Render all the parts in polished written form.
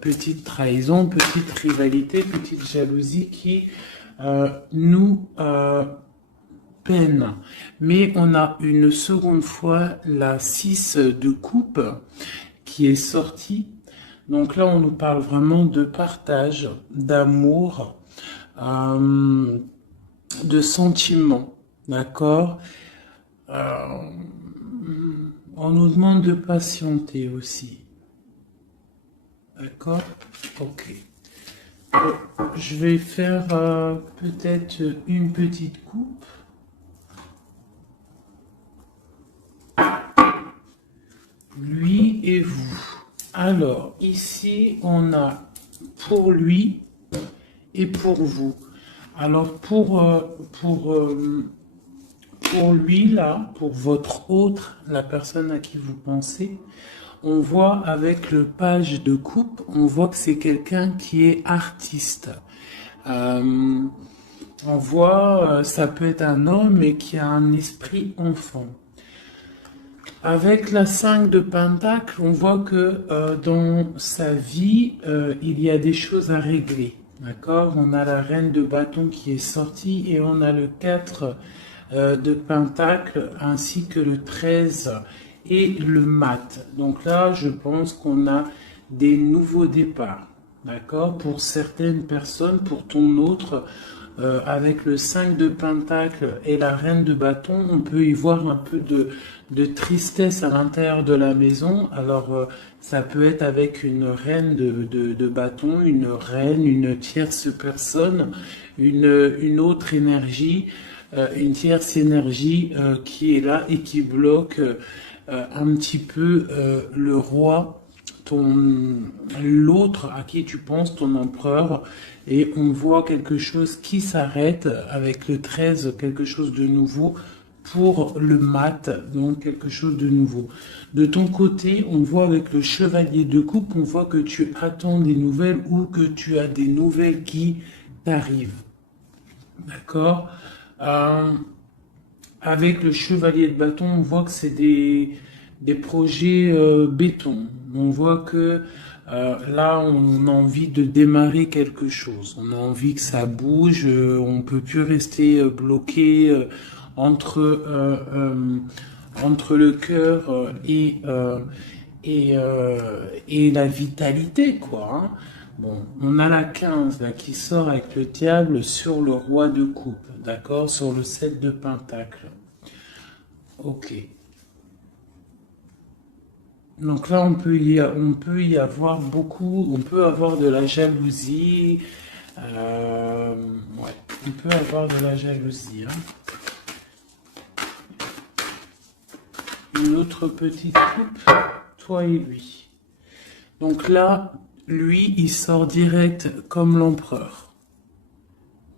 petite trahison, petite rivalité, petite jalousie qui nous peine. Mais on a une seconde fois la 6 de coupe qui est sortie. Donc là, on nous parle vraiment de partage, d'amour, de sentiments, d'accord? On nous demande de patienter aussi. D'accord? Ok. Je vais faire peut-être une petite coupe. Lui et vous. Alors, ici, on a pour lui et pour vous. Alors, pour lui, là, pour votre autre, la personne à qui vous pensez, on voit avec le page de coupe, on voit que c'est quelqu'un qui est artiste. On voit, ça peut être un homme et qui a un esprit enfant. Avec la 5 de Pentacle, on voit que dans sa vie, il y a des choses à régler. D'accord? On a la Reine de Bâton qui est sortie et on a le 4 de Pentacle ainsi que le 13 et le mat. Donc là, je pense qu'on a des nouveaux départs. D'accord? Pour certaines personnes, pour ton autre, avec le 5 de Pentacle et la Reine de Bâton, on peut y voir un peu de tristesse à l'intérieur de la maison. Alors, ça peut être avec une Reine de Bâton, une reine, une tierce personne, une autre énergie, une tierce énergie qui est là et qui bloque un petit peu le roi, l'autre à qui tu penses, ton empereur, et on voit quelque chose qui s'arrête avec le 13, quelque chose de nouveau pour le mat, donc quelque chose de nouveau. De ton côté, on voit avec le chevalier de coupe, on voit que tu attends des nouvelles ou que tu as des nouvelles qui t'arrivent. D'accord? Avec le chevalier de bâton, on voit que c'est des projets béton. On voit que là, on a envie de démarrer quelque chose. On a envie que ça bouge. On peut plus rester bloqué entre le cœur et la vitalité, quoi. Hein. Bon, on a la 15 là, qui sort avec le diable sur le roi de coupe, d'accord, sur le 7 de pentacle. Ok. Donc là, on peut y avoir beaucoup, on peut avoir de la jalousie. Ouais, on peut avoir de la jalousie. Hein. Une autre petite coupe, toi et lui. Donc là, lui, il sort direct comme l'empereur.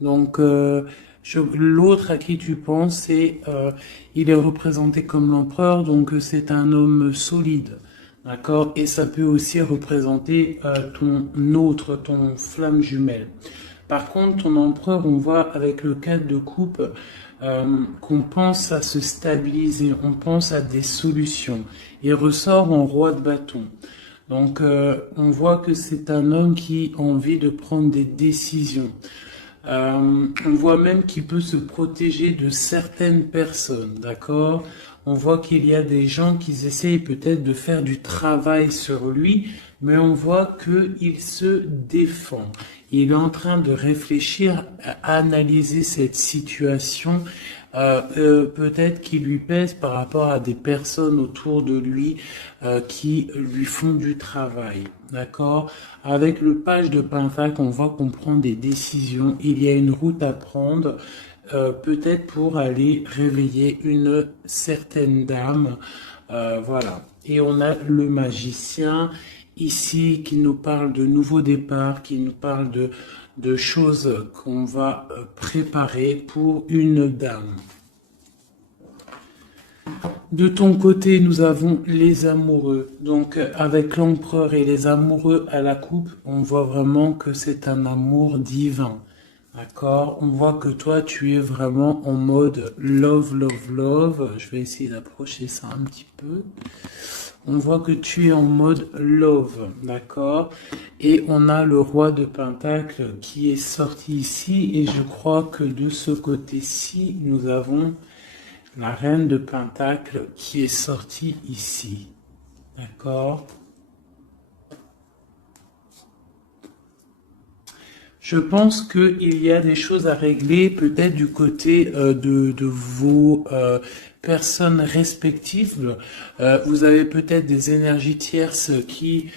Donc, l'autre à qui tu penses, il est représenté comme l'empereur, donc c'est un homme solide. D'accord? Et ça peut aussi représenter ton flamme jumelle. Par contre, ton empereur, on voit avec le 4 de coupe qu'on pense à se stabiliser, on pense à des solutions. Il ressort en roi de bâton. Donc, on voit que c'est un homme qui a envie de prendre des décisions. On voit même qu'il peut se protéger de certaines personnes, d'accord? On voit qu'il y a des gens qui essayent peut-être de faire du travail sur lui, mais on voit qu'il se défend. Il est en train de réfléchir, à analyser cette situation, peut-être qui lui pèse par rapport à des personnes autour de lui qui lui font du travail, d'accord? Avec le page de Pentacle, on voit qu'on prend des décisions, il y a une route à prendre, peut-être pour aller réveiller une certaine dame, voilà. Et on a le magicien ici qui nous parle de nouveaux départs, qui nous parle de choses qu'on va préparer pour une dame. De ton côté, nous avons les amoureux. Donc, avec l'empereur et les amoureux à la coupe, on voit vraiment que c'est un amour divin. D'accord? On voit que toi, tu es vraiment en mode love, love, love. Je vais essayer d'approcher ça un petit peu. On voit que tu es en mode love, d'accord? Et on a le roi de Pentacle qui est sorti ici. Et je crois que de ce côté-ci, nous avons la reine de Pentacle qui est sortie ici. D'accord? Je pense qu'il y a des choses à régler peut-être du côté de vos personnes respectives. Vous avez peut-être des énergies tierces qui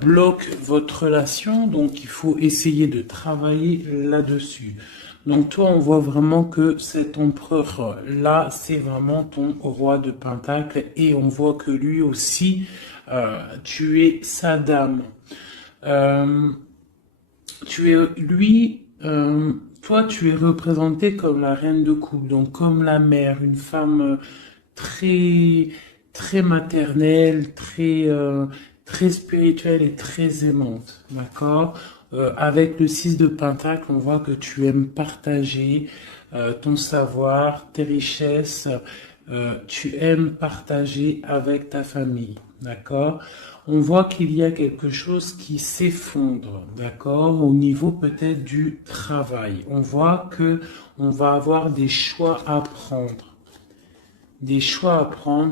bloquent votre relation, donc il faut essayer de travailler là-dessus. Donc toi, on voit vraiment que cet empereur-là, c'est vraiment ton roi de Pentacle et on voit que lui aussi, tu es sa dame. Euh, toi, tu es représentée comme la reine de coupe, donc comme la mère, une femme très, très maternelle, très spirituelle et très aimante, d'accord? Avec le 6 de Pentacle, on voit que tu aimes partager ton savoir, tes richesses, tu aimes partager avec ta famille, d'accord? On voit qu'il y a quelque chose qui s'effondre, d'accord, au niveau peut-être du travail. On voit que on va avoir des choix à prendre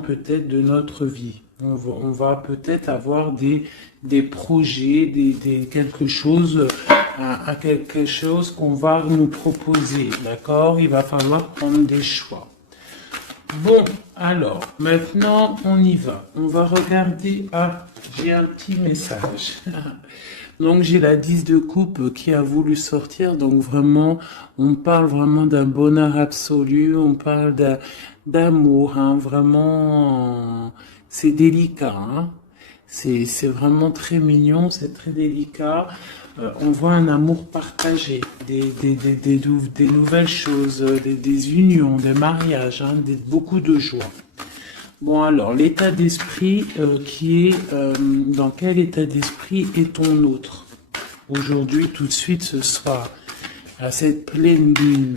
peut-être de notre vie. On va peut-être avoir des projets, quelque chose, à quelque chose qu'on va nous proposer, d'accord? Il va falloir prendre des choix. Bon, alors, maintenant, on y va. On va regarder. Ah, j'ai un petit message. Donc, j'ai la 10 de coupe qui a voulu sortir. Donc, vraiment, on parle vraiment d'un bonheur absolu. On parle d'amour, hein. Vraiment, c'est délicat, hein. C'est vraiment très mignon, c'est très délicat. On voit un amour partagé, des nouvelles choses, des unions, des mariages, hein, beaucoup de joie. Bon alors, l'état d'esprit dans quel état d'esprit est ton autre? Aujourd'hui, tout de suite, ce soir, à cette pleine lune,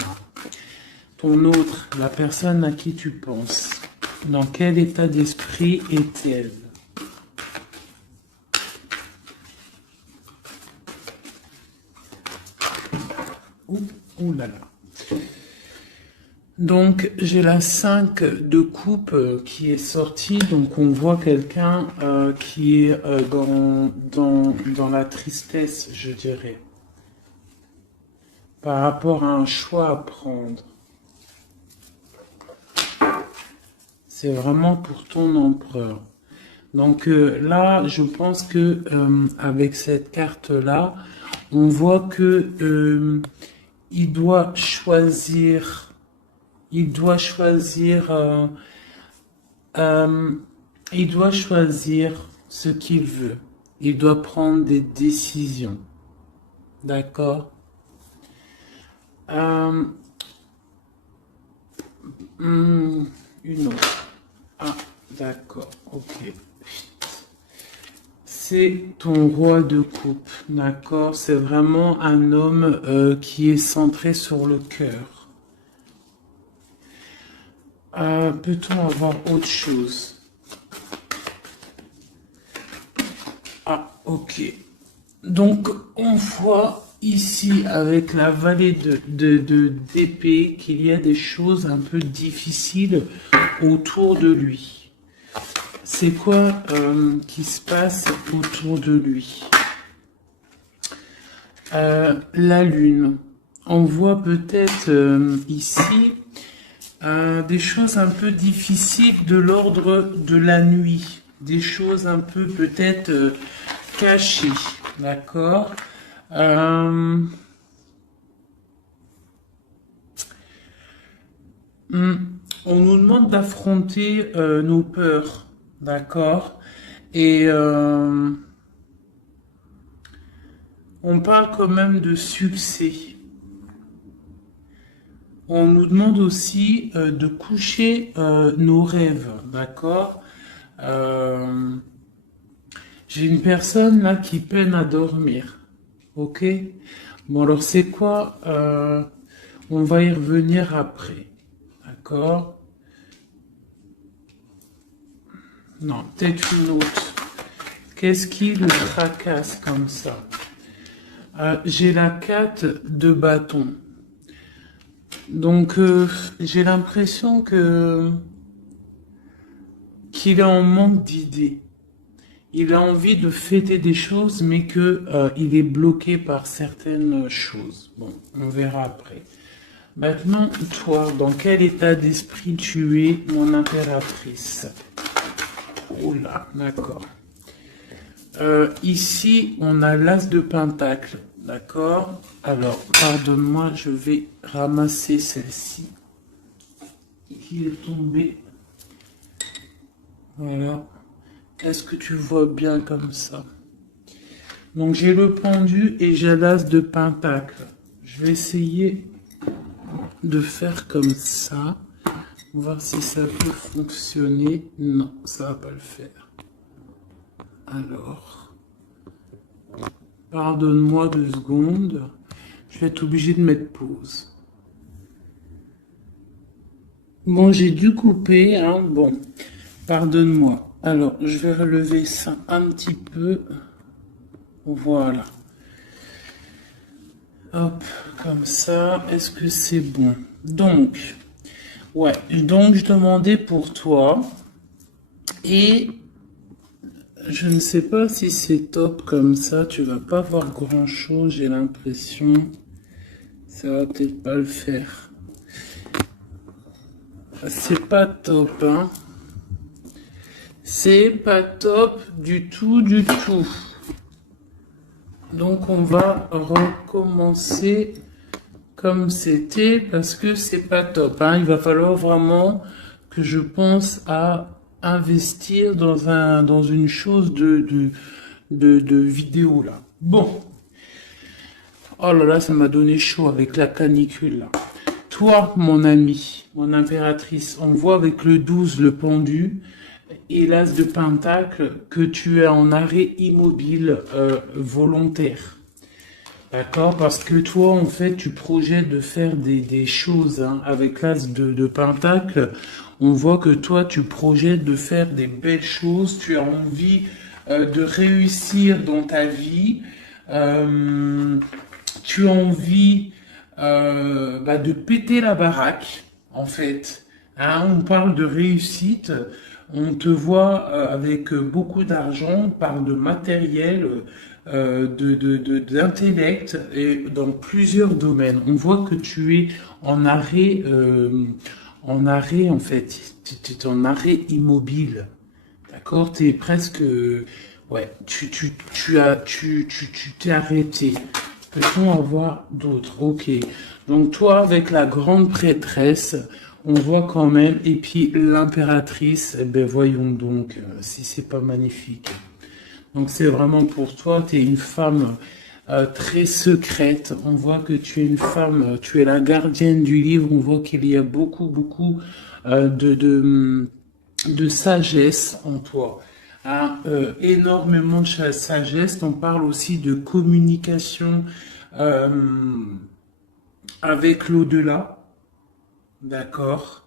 ton autre, la personne à qui tu penses, dans quel état d'esprit est-elle? Ouh là là. Donc j'ai la 5 de coupe qui est sortie, donc on voit quelqu'un qui est dans la tristesse, je dirais, par rapport à un choix à prendre. C'est vraiment pour ton empereur. Donc là, je pense que avec cette carte-là, on voit que il doit choisir. Il doit choisir, il doit choisir ce qu'il veut. Il doit prendre des décisions. D'accord? Une autre. Ah, d'accord. Ok. C'est ton roi de coupe. D'accord? C'est vraiment un homme qui est centré sur le cœur. Peut-on avoir autre chose? Ah, ok. Donc, on voit ici, avec la vallée d'épée, qu'il y a des choses un peu difficiles autour de lui. C'est quoi qui se passe autour de lui? La lune. On voit peut-être ici des choses un peu difficiles de l'ordre de la nuit, des choses un peu peut-être cachées, d'accord? On nous demande d'affronter nos peurs, d'accord? Et on parle quand même de succès. On nous demande aussi de coucher nos rêves, d'accord? J'ai une personne là qui peine à dormir, ok? Bon alors c'est quoi? On va y revenir après, d'accord? Non, peut-être une autre. Qu'est-ce qui le tracasse comme ça? J'ai la 4 de bâton. Donc, j'ai l'impression qu'il est en manque d'idées. Il a envie de fêter des choses, mais il est bloqué par certaines choses. Bon, on verra après. Maintenant, toi, dans quel état d'esprit tu es, mon impératrice? Oula, d'accord. Ici, on a l'as de pentacle, d'accord? Alors, pardonne-moi, je vais ramasser celle-ci qui est tombée. Voilà. Est-ce que tu vois bien comme ça? Donc, j'ai le pendu et j'ai l'as de pentacle. Je vais essayer de faire comme ça. Voir si ça peut fonctionner. Non, ça va pas le faire. Alors, pardonne-moi 2 secondes. Je vais être obligé de mettre pause. Bon, j'ai dû couper, hein. Bon, pardonne-moi. Alors, je vais relever ça un petit peu. Voilà. Hop, comme ça. Est-ce que c'est bon? Donc, ouais. Donc, je demandais pour toi. Et je ne sais pas si c'est top comme ça. Tu vas pas voir grand-chose, j'ai l'impression. Ça va peut-être pas le faire. C'est pas top, hein. C'est pas top du tout, du tout. Donc on va recommencer comme c'était parce que c'est pas top, hein. Il va falloir vraiment que je pense à investir dans une chose de vidéo là. Bon. Oh là là, ça m'a donné chaud avec la canicule là. Toi, mon ami, mon impératrice, on voit avec le 12, le pendu, et l'as de pentacle, que tu es en arrêt immobile volontaire. D'accord? Parce que toi, en fait, tu projettes de faire des choses, hein, avec l'as de pentacle. On voit que toi, tu projettes de faire des belles choses. Tu as envie de réussir dans ta vie. Tu as envie de péter la baraque, en fait. Hein, on parle de réussite, on te voit avec beaucoup d'argent, on parle de matériel, d'intellect, et dans plusieurs domaines. On voit que tu es en arrêt en fait, tu es en arrêt immobile. D'accord? Tu es presque, ouais, tu t'es arrêté. Peut-on avoir d'autres? Ok. Donc toi, avec la grande prêtresse, on voit quand même, et puis l'impératrice, eh ben voyons donc si c'est pas magnifique. Donc c'est vraiment pour toi, tu es une femme très secrète. On voit que tu es une femme, tu es la gardienne du livre. On voit qu'il y a beaucoup de sagesse en toi. Hein, énormément de sagesse. On parle aussi de communication avec l'au-delà. D'accord.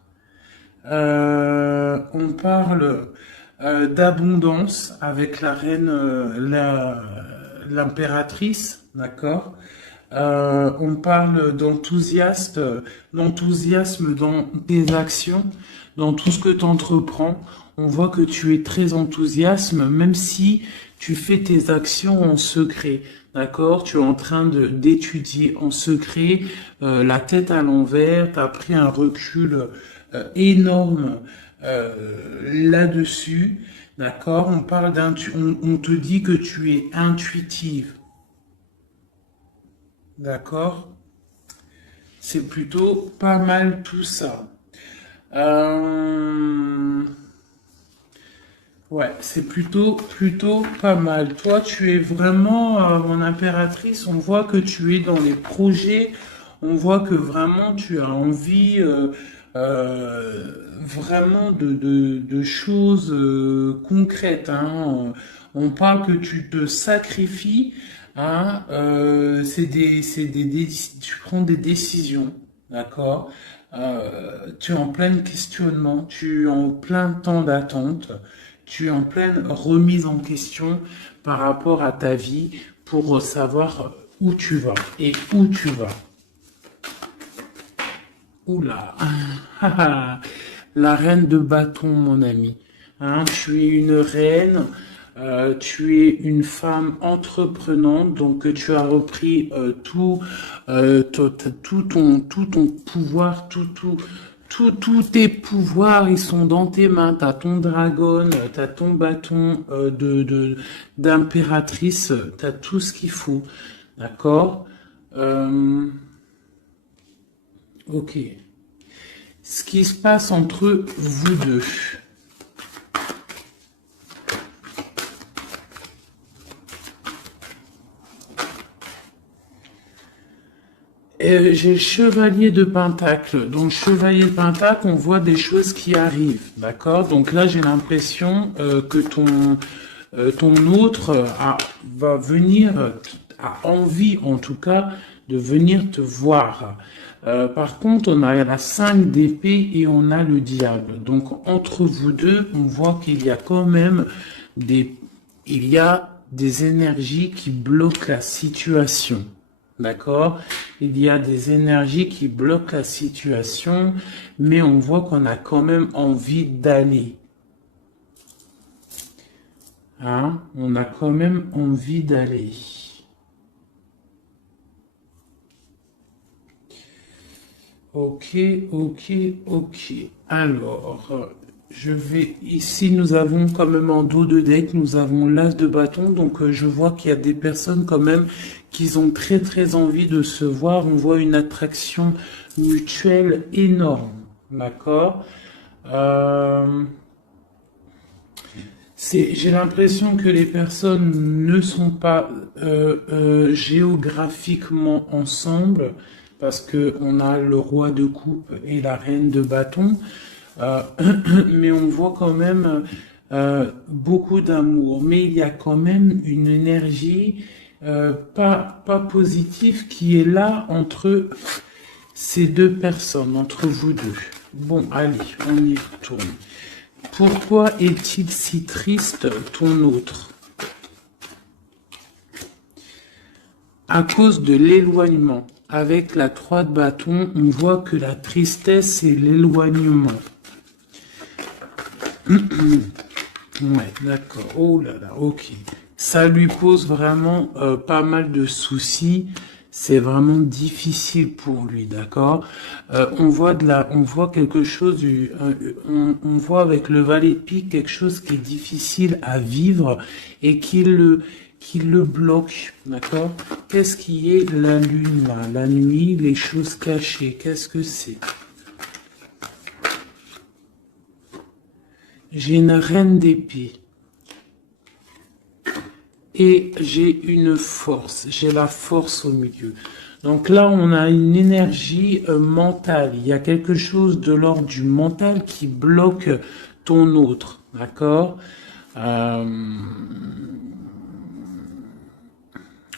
On parle d'abondance avec la reine, l'impératrice. D'accord. On parle d'enthousiasme dans tes actions, dans tout ce que tu entreprends. On voit que tu es très enthousiaste, même si tu fais tes actions en secret. D'accord? Tu es en train d'étudier en secret, la tête à l'envers, tu as pris un recul énorme là-dessus. D'accord? On te dit que tu es intuitive. D'accord? C'est plutôt pas mal tout ça. Ouais, c'est plutôt pas mal. Toi, tu es vraiment mon impératrice. On voit que tu es dans les projets. On voit que vraiment tu as envie vraiment de choses concrètes, hein. On parle que tu te sacrifies. Hein, tu prends des décisions, d'accord? Tu es en plein questionnement, tu es en plein temps d'attente, tu es en pleine remise en question par rapport à ta vie pour savoir où tu vas et où tu vas. Oula, la reine de bâton, mon ami. Hein, tu es une reine, tu es une femme entreprenante, donc tu as repris tout ton pouvoir, tous tes pouvoirs, ils sont dans tes mains. T'as ton dragon, t'as ton bâton d'impératrice, t'as tout ce qu'il faut, d'accord? Ok. Ce qui se passe entre vous deux. J'ai le chevalier de Pentacle. Donc, chevalier de Pentacle, on voit des choses qui arrivent. D'accord? Donc là, j'ai l'impression que ton autre va venir, a envie en tout cas, de venir te voir. Par contre, on a la 5 d'épée et on a le diable. Donc, entre vous deux, on voit qu'il y a quand même il y a des énergies qui bloquent la situation. D'accord? Il y a des énergies qui bloquent la situation, mais on voit qu'on a quand même envie d'aller. Hein? On a quand même envie d'aller. Ok, ok, ok. Alors, je vais... Ici, nous avons quand même en dos de deck, nous avons l'as de bâton. Donc, je vois qu'il y a des personnes quand même qui ont très, très envie de se voir. On voit une attraction mutuelle énorme. D'accord? J'ai l'impression que les personnes ne sont pas géographiquement ensemble parce que on a le roi de coupe et la reine de bâton, euh, mais on voit quand même beaucoup d'amour. Mais il y a quand même une énergie pas positive qui est là entre ces deux personnes, entre vous deux. Bon, allez, on y retourne. Pourquoi est-il si triste, ton autre? À cause de l'éloignement. Avec la 3 de bâton, on voit que la tristesse et l'éloignement. Ouais, d'accord. Oh là là, ok. Ça lui pose vraiment pas mal de soucis. C'est vraiment difficile pour lui, d'accord. On voit quelque chose, on voit avec le valet de pique quelque chose qui est difficile à vivre et qui le bloque, d'accord. Qu'est-ce qui est la lune là, la nuit, les choses cachées, qu'est-ce que c'est? J'ai une reine d'épée. Et j'ai une force, j'ai la force au milieu. Donc là, on a une énergie mentale. Il y a quelque chose de l'ordre du mental qui bloque ton autre, d'accord?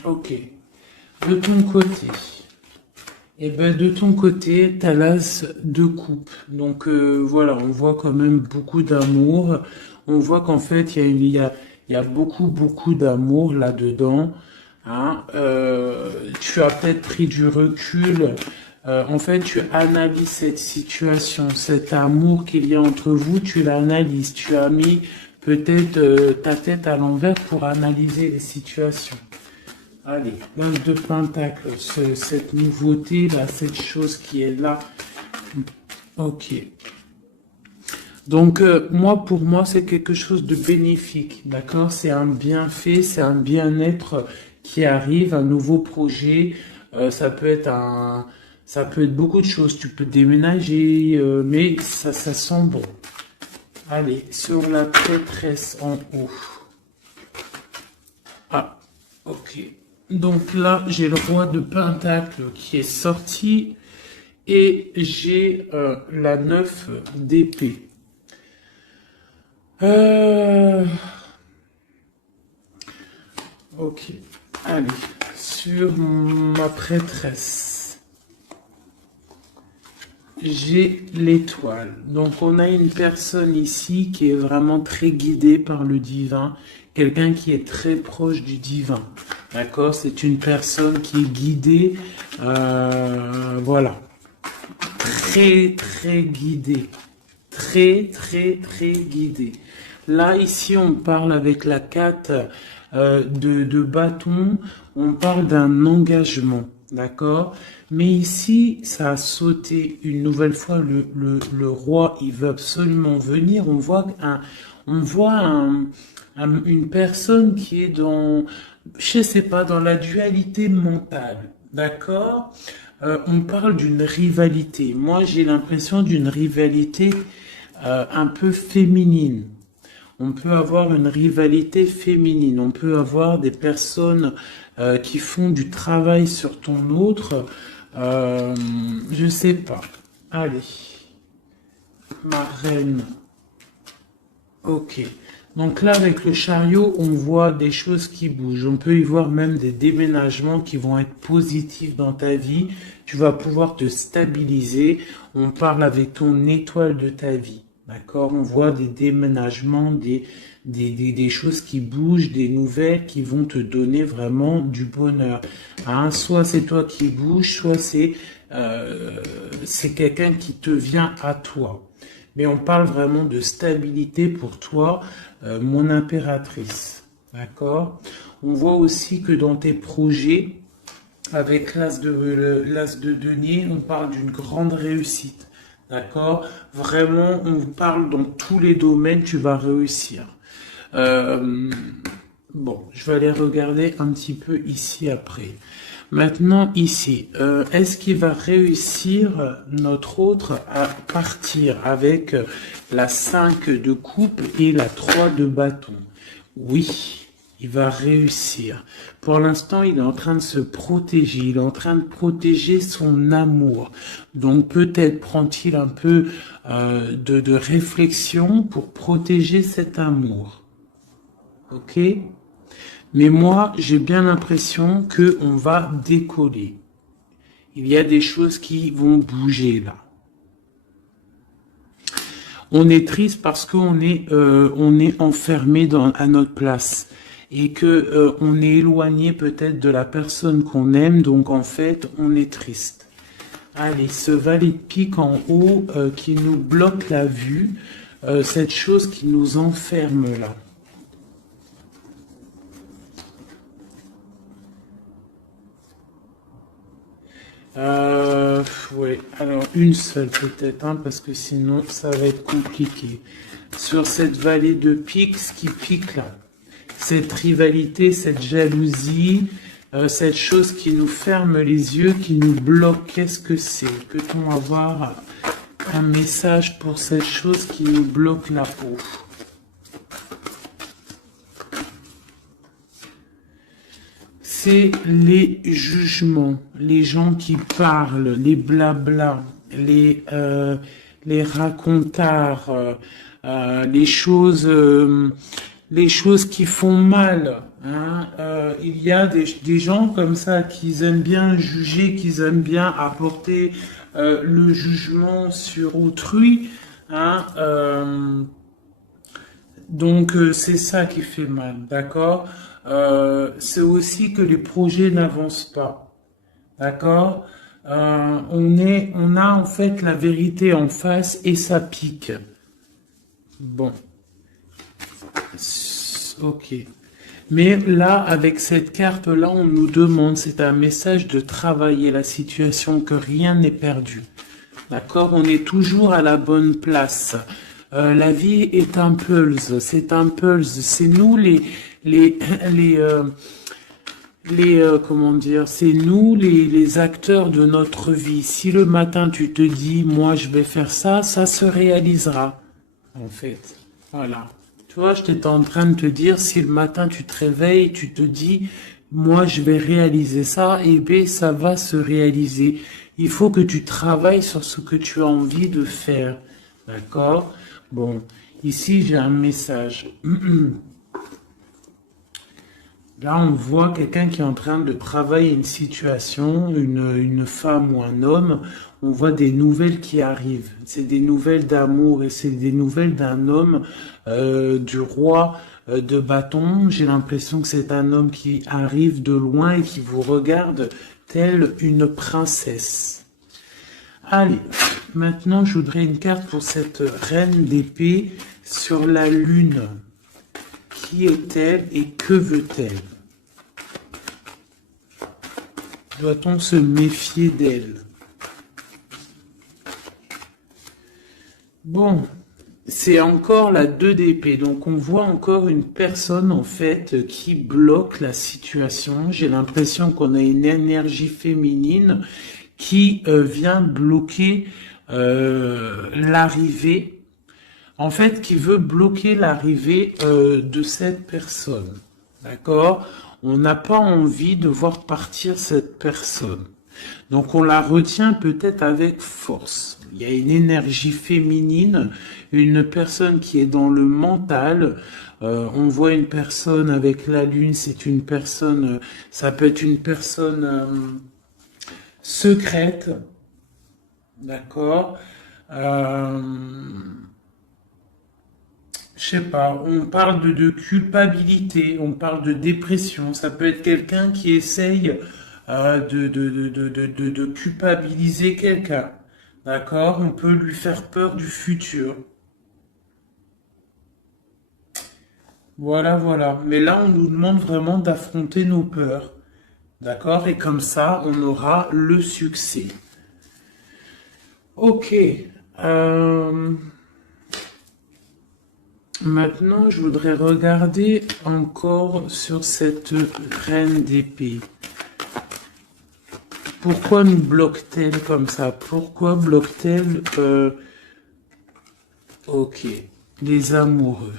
Ok. De ton côté, de ton côté, t'as l'as de coupe. Donc voilà, on voit quand même beaucoup d'amour. On voit qu'en fait, il y a beaucoup d'amour là-dedans. Hein. Tu as peut-être pris du recul. En fait, tu analyses cette situation, cet amour qu'il y a entre vous, tu l'analyses. Tu as mis peut-être ta tête à l'envers pour analyser les situations. Allez, l'as de pentacle, cette nouveauté là, cette chose qui est là. Ok. Donc pour moi, c'est quelque chose de bénéfique, d'accord? C'est un bienfait, c'est un bien-être qui arrive, un nouveau projet. Ça peut être beaucoup de choses. Tu peux déménager, mais ça sent bon. Allez, sur la prêtresse en haut. Ah, ok. Donc là, j'ai le roi de pentacle qui est sorti et j'ai la 9 d'épée. Ok. Allez, sur ma prêtresse. j'ai l'étoile. Donc, on a une personne ici qui est vraiment très guidée par le divin. Quelqu'un qui est très proche du divin. D'accord? C'est une personne qui est guidée. Voilà. Très, très guidée. Très, très, très guidée. Là, ici, on parle avec la 4 de bâton. On parle d'un engagement. D'accord? Mais ici, ça a sauté une nouvelle fois. Le roi, il veut absolument venir. Une personne qui est dans, je sais pas, dans la dualité mentale. D'accord? On parle d'une rivalité. Moi, j'ai l'impression d'une rivalité un peu féminine. On peut avoir une rivalité féminine. On peut avoir des personnes qui font du travail sur ton autre. Je sais pas. Allez. Ma reine. Ok. Donc là, avec le chariot, on voit des choses qui bougent. On peut y voir même des déménagements qui vont être positifs dans ta vie. Tu vas pouvoir te stabiliser. On parle avec ton étoile de ta vie. D'accord? On voit des déménagements, des choses qui bougent, des nouvelles qui vont te donner vraiment du bonheur. Hein? Soit c'est toi qui bouges, soit c'est quelqu'un qui te vient à toi. Mais on parle vraiment de stabilité pour toi, mon impératrice. D'accord? On voit aussi que dans tes projets, avec l'as de denier, on parle d'une grande réussite. D'accord? Vraiment, on parle dans tous les domaines, tu vas réussir. Bon, je vais aller regarder un petit peu ici après. Maintenant, ici, est-ce qu'il va réussir notre autre à partir avec la 5 de coupe et la 3 de bâton? Oui, il va réussir. Pour l'instant, il est en train de se protéger. Il est en train de protéger son amour. Donc, peut-être prend-il un peu de réflexion pour protéger cet amour. Ok? Mais moi, j'ai bien l'impression que on va décoller. Il y a des choses qui vont bouger là. On est triste parce qu'on est enfermé à notre place et que on est éloigné peut-être de la personne qu'on aime. Donc en fait, on est triste. Allez, ce valet de pique en haut qui nous bloque la vue, cette chose qui nous enferme là. Ouais, alors une seule peut-être, hein, parce que sinon ça va être compliqué. Sur cette vallée de pique, ce qui pique là, cette rivalité, cette jalousie, cette chose qui nous ferme les yeux, qui nous bloque, qu'est-ce que c'est? Peut-on avoir un message pour cette chose qui nous bloque la peau? C'est les jugements, les gens qui parlent, les blablas, les racontards, les choses qui font mal. Hein. Il y a des gens comme ça qui aiment bien juger, qui aiment bien apporter le jugement sur autrui. Hein. Donc c'est ça qui fait mal, d'accord? C'est aussi que les projets n'avancent pas, d'accord? On a en fait la vérité en face et ça pique. Bon, ok. Mais là, avec cette carte-là, on nous demande, c'est un message de travailler la situation, que rien n'est perdu. D'accord? On est toujours à la bonne place. La vie est un pulse, c'est un pulse. C'est nous comment dire, c'est nous les acteurs de notre vie. Si le matin tu te dis, moi je vais faire ça, ça se réalisera. En fait, voilà. Tu vois, j'étais en train de te dire, si le matin tu te réveilles, tu te dis, moi je vais réaliser ça, et bien ça va se réaliser. Il faut que tu travailles sur ce que tu as envie de faire. D'accord? Bon, ici j'ai un message. Là, on voit quelqu'un qui est en train de travailler une situation, une femme ou un homme. On voit des nouvelles qui arrivent. C'est des nouvelles d'amour et c'est des nouvelles d'un homme, du roi de bâton. J'ai l'impression que c'est un homme qui arrive de loin et qui vous regarde telle une princesse. Allez, maintenant, je voudrais une carte pour cette reine d'épée sur la lune. Qui est-elle et que veut-elle? Doit-on se méfier d'elle? Bon, c'est encore la 2 d'épée. Donc on voit encore une personne en fait qui bloque la situation. J'ai l'impression qu'on a une énergie féminine qui vient bloquer l'arrivée. En fait, qui veut bloquer l'arrivée de cette personne. D'accord? On n'a pas envie de voir partir cette personne. Donc on la retient peut-être avec force. Il y a une énergie féminine, une personne qui est dans le mental. On voit une personne avec la lune, c'est une personne, ça peut être une personne secrète. D'accord? Je sais pas, on parle de culpabilité, on parle de dépression. Ça peut être quelqu'un qui essaye de culpabiliser quelqu'un. D'accord? On peut lui faire peur du futur. Voilà, voilà. Mais là, on nous demande vraiment d'affronter nos peurs. D'accord? Et comme ça, on aura le succès. Ok. Maintenant, je voudrais regarder encore sur cette reine d'épée. Pourquoi nous bloque-t-elle comme ça? Pourquoi bloque-t-elle ok, les amoureux.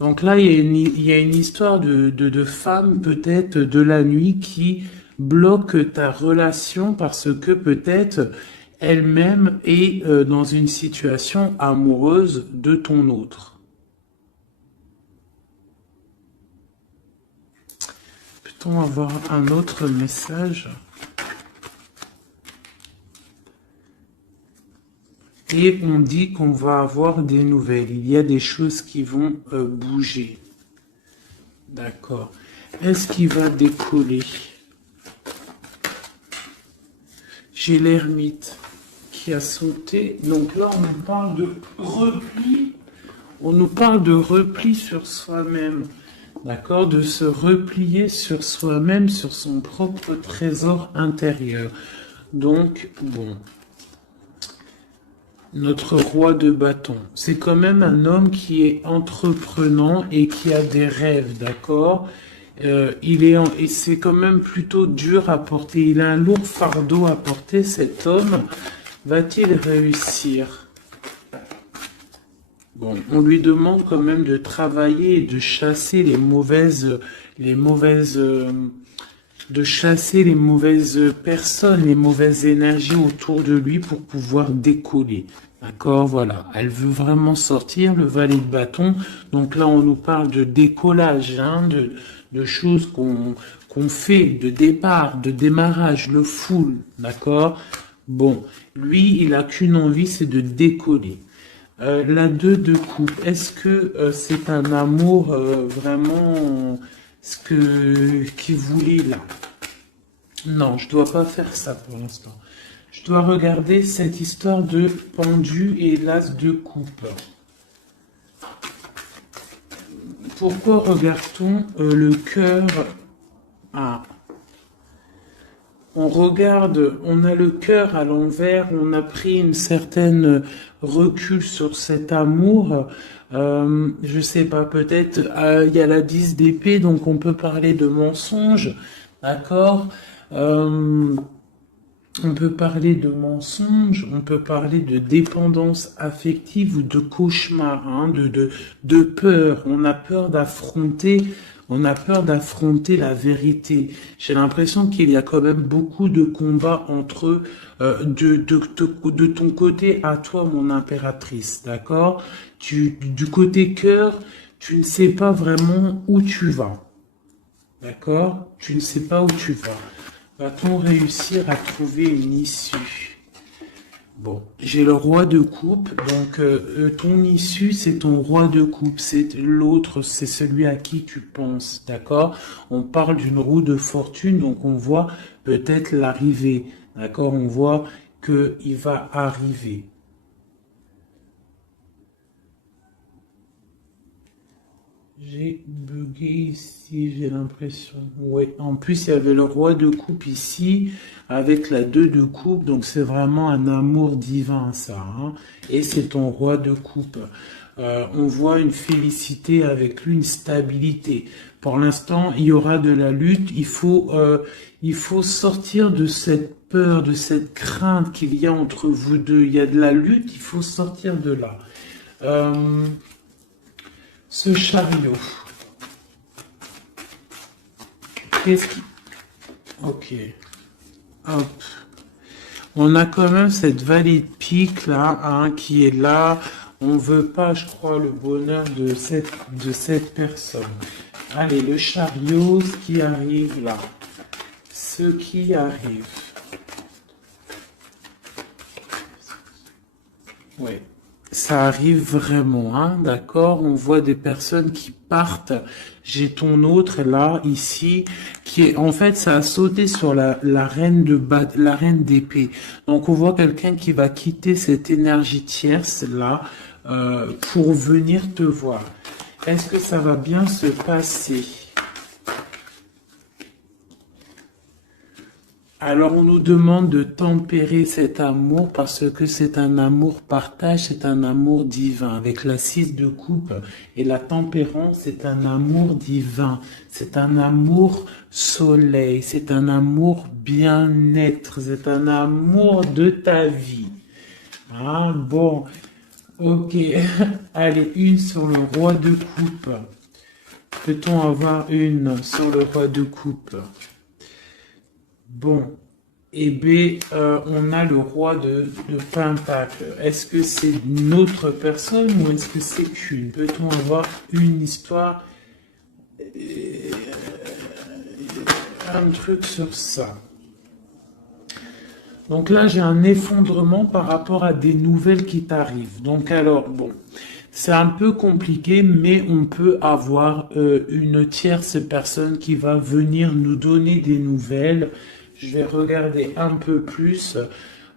Donc là, il y a une histoire de femme, peut-être, de la nuit qui bloque ta relation parce que peut-être elle-même est dans une situation amoureuse de ton autre. Peut-on avoir un autre message? Et on dit qu'on va avoir des nouvelles. Il y a des choses qui vont bouger. D'accord. Est-ce qu'il va décoller? J'ai l'ermite qui a sauté. Donc là, on nous parle de repli. On nous parle de repli sur soi-même. D'accord? De se replier sur soi-même, sur son propre trésor intérieur. Donc, bon. Notre roi de bâton. C'est quand même un homme qui est entreprenant et qui a des rêves, d'accord? Et c'est quand même plutôt dur à porter. Il a un lourd fardeau à porter, cet homme. Va-t-il réussir? Bon, on lui demande quand même de travailler et de chasser de chasser les mauvaises personnes, les mauvaises énergies autour de lui pour pouvoir décoller. D'accord, voilà. Elle veut vraiment sortir, le valet de bâton. Donc là, on nous parle de décollage, hein, de choses qu'on fait, de départ, de démarrage, le full. D'accord? Bon, lui, il a qu'une envie, c'est de décoller. La 2 de coupe, est-ce que c'est un amour vraiment qu'il voulait là? Non, je dois pas faire ça pour l'instant. Je dois regarder cette histoire de pendu et l'as de coupe. Pourquoi regarde-t-on le cœur? Ah. On regarde, on a le cœur à l'envers, on a pris une certaine recul sur cet amour. Je sais pas, peut-être il y a la 10 d'épée, donc on peut parler de mensonge, d'accord? On peut parler de mensonge, on peut parler de dépendance affective ou de cauchemar, hein, de peur. On a peur d'affronter la vérité. J'ai l'impression qu'il y a quand même beaucoup de combats entre eux, de ton côté à toi, mon impératrice, d'accord? Du côté cœur, tu ne sais pas vraiment où tu vas. D'accord? Tu ne sais pas où tu vas. Va-t-on réussir à trouver une issue? Bon, j'ai le roi de coupe, donc ton issue, c'est ton roi de coupe, c'est l'autre, c'est celui à qui tu penses, d'accord? On parle d'une roue de fortune, donc on voit peut-être l'arrivée, d'accord? On voit qu'il va arriver. J'ai bugué ici, j'ai l'impression. Oui, en plus, il y avait le roi de coupe ici, avec la 2 de coupe, donc c'est vraiment un amour divin, ça. Hein. Et c'est ton roi de coupe. On voit une félicité avec lui, une stabilité. Pour l'instant, il y aura de la lutte. Il faut sortir de cette peur, de cette crainte qu'il y a entre vous deux. Il y a de la lutte, il faut sortir de là. Ce chariot. Qu'est-ce qui... Ok. Hop. On a quand même cette vallée de pique là, hein, qui est là. On veut pas, je crois, le bonheur de cette personne. Allez, le chariot, ce qui arrive là. Ce qui arrive. Ouais. Ça arrive vraiment, hein, d'accord? On voit des personnes qui partent. J'ai ton autre là, ici, qui est, en fait, ça a sauté sur la reine la reine d'épée. Donc, on voit quelqu'un qui va quitter cette énergie tierce là, pour venir te voir. Est-ce que ça va bien se passer? Alors on nous demande de tempérer cet amour parce que c'est un amour partage, c'est un amour divin. Avec la 6 de coupe et la tempérance, c'est un amour divin. C'est un amour soleil, c'est un amour bien-être, c'est un amour de ta vie. Ah bon, ok. Allez, une sur le roi de coupe. Peut-on avoir une sur le roi de coupe? Bon, et B, on a le roi de Pentacle. Est-ce que c'est une autre personne ou est-ce que c'est une? Peut-on avoir une histoire, un truc sur ça? Donc là, j'ai un effondrement par rapport à des nouvelles qui t'arrivent. Donc alors, bon, c'est un peu compliqué, mais on peut avoir une tierce personne qui va venir nous donner des nouvelles. Je vais regarder un peu plus.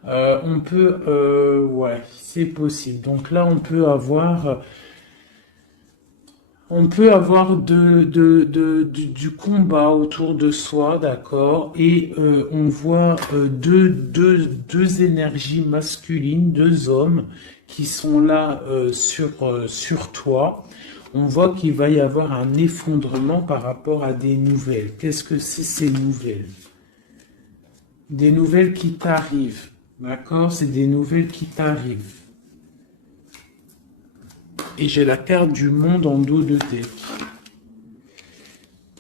On peut... ouais, c'est possible. Donc là, on peut avoir... du combat autour de soi, d'accord? Et on voit deux énergies masculines, deux hommes qui sont là sur toi. On voit qu'il va y avoir un effondrement par rapport à des nouvelles. Qu'est-ce que c'est ces nouvelles? Des nouvelles qui t'arrivent, d'accord? C'est des nouvelles qui t'arrivent. Et j'ai la carte du monde en dos de deck.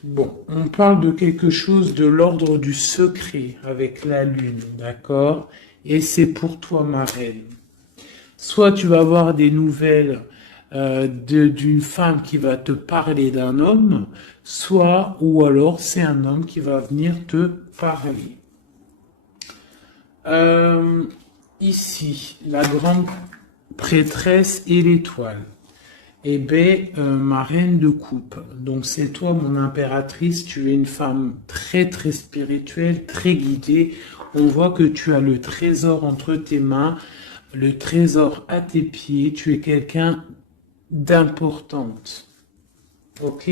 Bon, on parle de quelque chose de l'ordre du secret avec la lune, d'accord? Et c'est pour toi, ma reine. Soit tu vas avoir des nouvelles d'une femme qui va te parler d'un homme, soit, ou alors c'est un homme qui va venir te parler. Ici, la grande prêtresse et l'étoile. Eh bien, ma reine de coupe. Donc, c'est toi, mon impératrice. Tu es une femme très, très spirituelle, très guidée. On voit que tu as le trésor entre tes mains, le trésor à tes pieds. Tu es quelqu'un d'importante. Ok?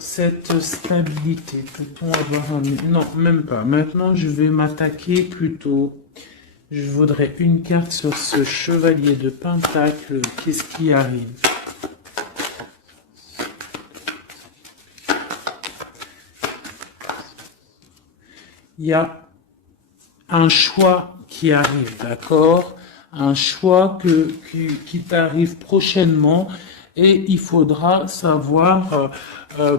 Cette stabilité, peut-on avoir un... Non, même pas. Maintenant, je vais m'attaquer plutôt... Je voudrais une carte sur ce chevalier de Pentacle. Qu'est-ce qui arrive? Il y a un choix qui arrive, d'accord? Un choix qui t'arrive prochainement et il faudra savoir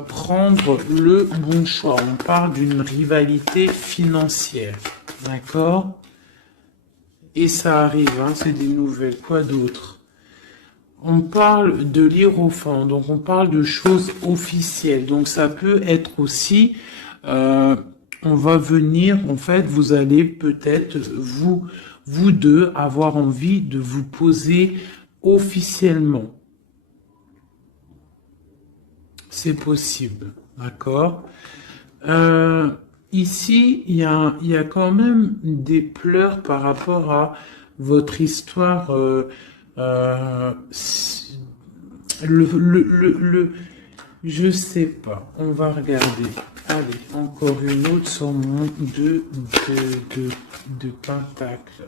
prendre le bon choix. On parle d'une rivalité financière, d'accord? Et ça arrive, hein, c'est des nouvelles. Quoi d'autre? On parle de l'hiérophant, donc on parle de choses officielles. Donc ça peut être aussi, on va venir, en fait, vous allez peut-être, vous deux, avoir envie de vous poser officiellement. C'est possible, d'accord? Ici, il y a quand même des pleurs par rapport à votre histoire. Je sais pas. On va regarder. Allez, encore une autre sur mon de pentacle.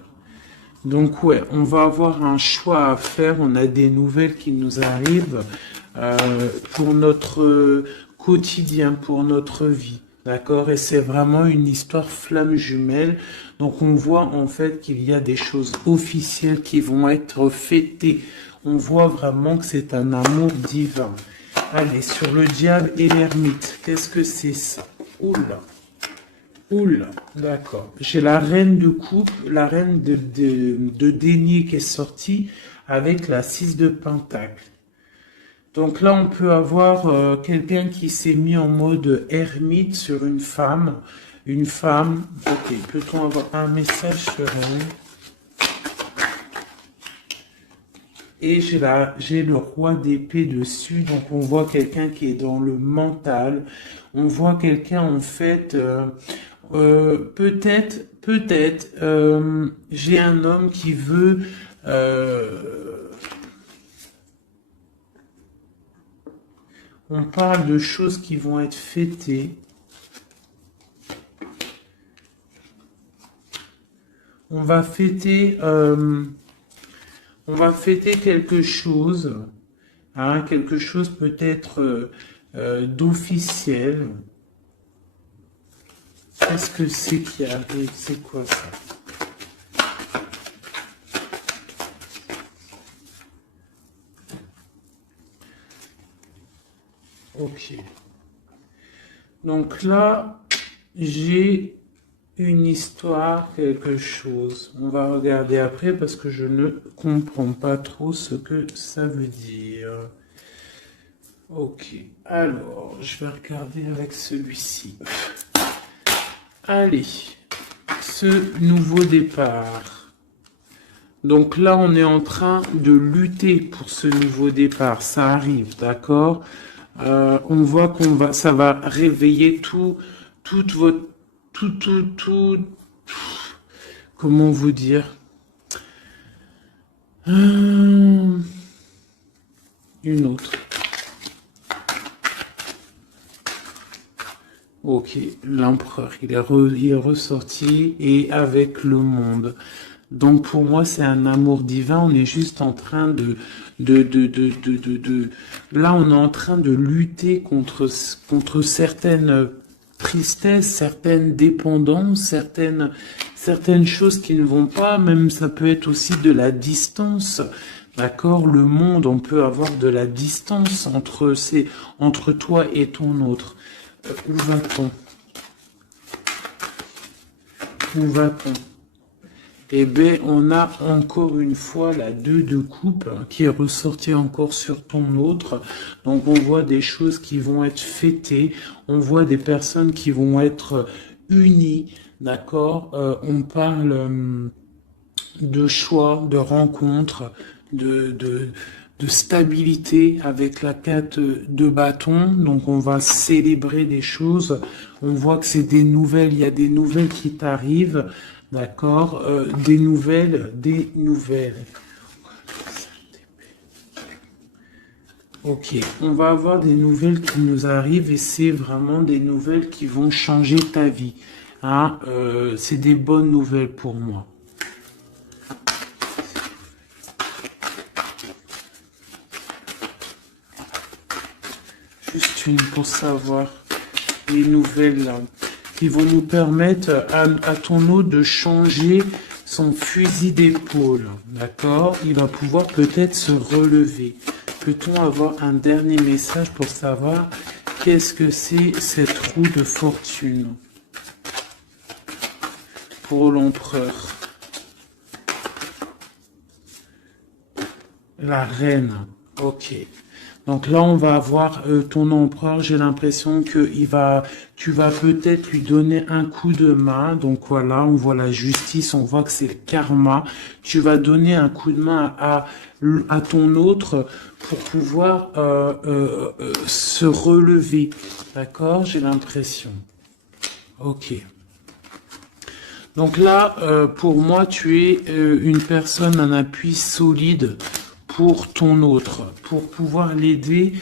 Donc ouais, on va avoir un choix à faire. On a des nouvelles qui nous arrivent pour notre quotidien, pour notre vie. D'accord? Et c'est vraiment une histoire flamme jumelle. Donc on voit en fait qu'il y a des choses officielles qui vont être fêtées. On voit vraiment que c'est un amour divin. Allez, sur le diable et l'ermite. Qu'est-ce que c'est ça? Oula. Oula, d'accord. J'ai la reine de coupe, la reine de denier qui est sortie avec la 6 de pentacle. Donc là, on peut avoir quelqu'un qui s'est mis en mode ermite sur une femme. Une femme. Ok, peut-on avoir un message sur elle? Et j'ai le roi d'épée dessus. Donc on voit quelqu'un qui est dans le mental. On voit quelqu'un en fait. Peut-être, j'ai un homme qui veut. On parle de choses qui vont être fêtées. On va fêter quelque chose, hein, quelque chose peut-être d'officiel. Qu'est-ce que c'est qui arrive? C'est quoi ça? Ok. Donc là, j'ai une histoire, quelque chose. On va regarder après parce que je ne comprends pas trop ce que ça veut dire. Ok. Alors, je vais regarder avec celui-ci. Allez. Ce nouveau départ. Donc là, on est en train de lutter pour ce nouveau départ. Ça arrive, d'accord? On voit ça va réveiller toute votre, comment vous dire? Une autre. Ok, l'empereur, il est ressorti et avec le monde. Donc pour moi, c'est un amour divin. On est juste en train là, on est en train de lutter contre certaines tristesses, certaines dépendances, certaines choses qui ne vont pas. Même ça peut être aussi de la distance. D'accord? Le monde, on peut avoir de la distance entre toi et ton autre. Où va-t-on? Où va-t-on? Eh bien, on a encore une fois la 2 de coupe qui est ressortie encore sur ton autre. Donc, on voit des choses qui vont être fêtées. On voit des personnes qui vont être unies. D'accord? On parle de choix, de rencontres, de stabilité avec la 4 de bâton. Donc on va célébrer des choses. On voit que c'est des nouvelles, il y a des nouvelles qui t'arrivent. D'accord? Des nouvelles, des nouvelles. Ok, on va avoir des nouvelles qui nous arrivent et c'est vraiment des nouvelles qui vont changer ta vie. Hein? C'est des bonnes nouvelles pour moi. Juste une pour savoir les nouvelles là, qui vont nous permettre à ton hôte de changer son fusil d'épaule. D'accord? Il va pouvoir peut-être se relever. Peut-on avoir un dernier message pour savoir qu'est-ce que c'est cette roue de fortune pour l'empereur? La reine. Ok. Donc là, on va avoir ton empereur. J'ai l'impression que tu vas peut-être lui donner un coup de main. Donc voilà, on voit la justice, on voit que c'est le karma. Tu vas donner un coup de main à ton autre pour pouvoir se relever. D'accord? J'ai l'impression. Ok. Donc là, pour moi, tu es une personne, un appui solide pour ton autre, pour pouvoir l'aider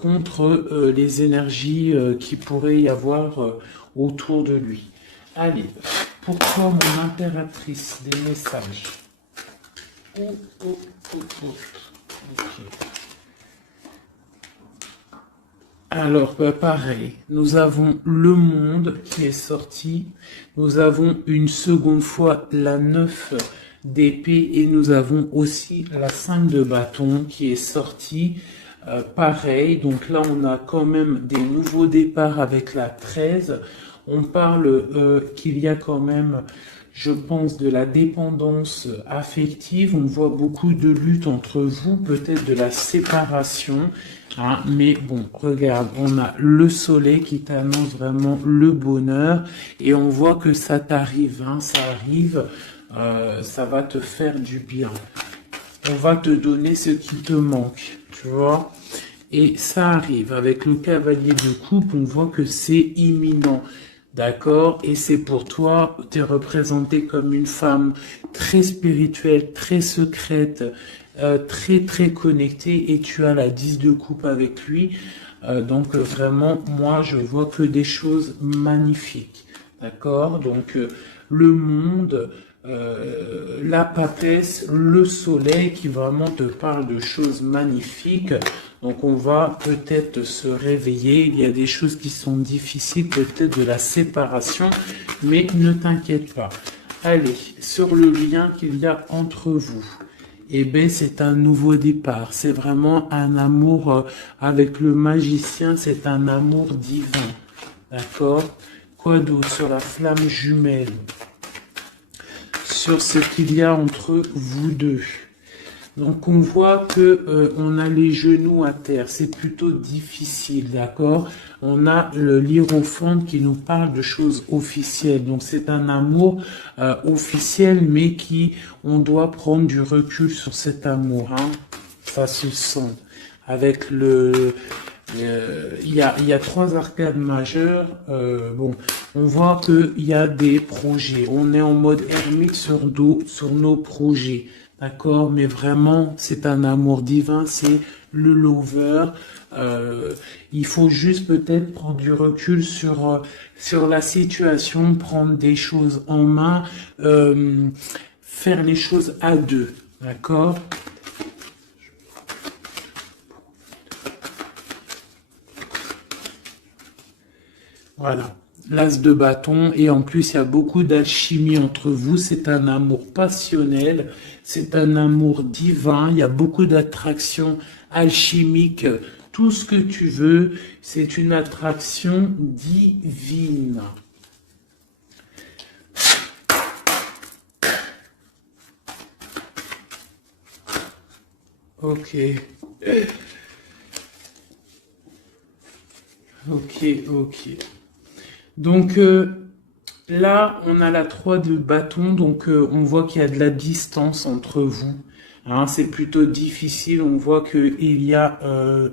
contre les énergies qui pourrait y avoir autour de lui. Allez, pourquoi mon impératrice des messages? Oh, oh, oh, oh. Ok. Alors, bah, pareil, nous avons le monde qui est sorti, nous avons une seconde fois la 9 d'épée et nous avons aussi la 5 de bâton qui est sortie. Pareil, donc là on a quand même des nouveaux départs avec la 13. On parle qu'il y a quand même, je pense, de la dépendance affective. On voit beaucoup de lutte entre vous, peut-être de la séparation. Hein, mais bon, regarde, on a le soleil qui t'annonce vraiment le bonheur. Et on voit que ça t'arrive, hein, ça arrive, ça va te faire du bien. On va te donner ce qui te manque, tu vois. Et ça arrive. Avec le cavalier de coupe, on voit que c'est imminent. D'accord? Et c'est pour toi, tu es représentée comme une femme très spirituelle, très secrète, très très connectée et tu as la 10 de coupe avec lui. Donc vraiment, moi, je vois que des choses magnifiques. D'accord? Donc le monde, la papesse, le soleil qui vraiment te parle de choses magnifiques. Donc on va peut-être se réveiller, il y a des choses qui sont difficiles, peut-être de la séparation, mais ne t'inquiète pas. Allez, sur le lien qu'il y a entre vous, eh bien c'est un nouveau départ, c'est vraiment un amour avec le magicien, c'est un amour divin. D'accord? Quoi d'autre sur la flamme jumelle? Sur ce qu'il y a entre vous deux. Donc on voit que on a les genoux à terre, c'est plutôt difficile, d'accord? On a le l'hiérophante qui nous parle de choses officielles. Donc c'est un amour officiel, mais qui on doit prendre du recul sur cet amour, hein? Ça se sent. Avec il y a trois arcades majeures. Bon, on voit qu'il y a des projets. On est en mode ermite sur nos projets. D'accord, mais vraiment, c'est un amour divin, c'est le lover. Il faut juste peut-être prendre du recul sur la situation, prendre des choses en main, faire les choses à deux. D'accord? Voilà. L'as de bâton et en plus il y a beaucoup d'alchimie entre vous, c'est un amour passionnel, c'est un amour divin, il y a beaucoup d'attraction alchimique, tout ce que tu veux, c'est une attraction divine. Ok. Ok, ok. Donc là, on a la 3 de bâton, donc on voit qu'il y a de la distance entre vous. Hein, c'est plutôt difficile, on voit qu'il y a